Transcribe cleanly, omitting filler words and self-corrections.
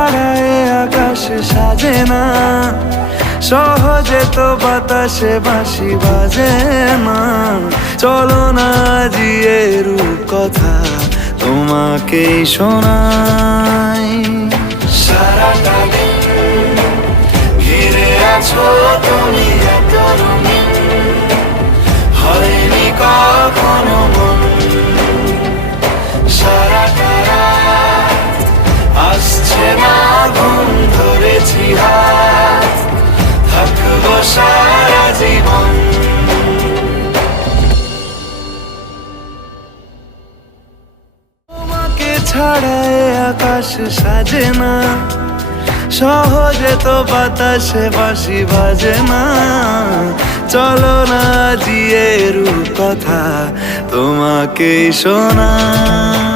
ছাড়া এ আকাশ সাজে না, সহজে তো বাতাসে বাঁশি বাজে না। চলো না জিয়ে রূপকথা তোমাকেই শোনাই। সারাটা দিন ঘিরে আছো তুমি এত রঙিন, হয়নি কখনো মন। সারাটা রাত আসছে না ঘুম, ধরেছি হাত, থাকবো সারা জীবন। তোমাকে ছাড়া এ আকাশ সাজে না, সহজে তো বাতাসে বাঁশি বাজে না। চলো না জিয়ে রূপকথা তোমাকেই শোনাই।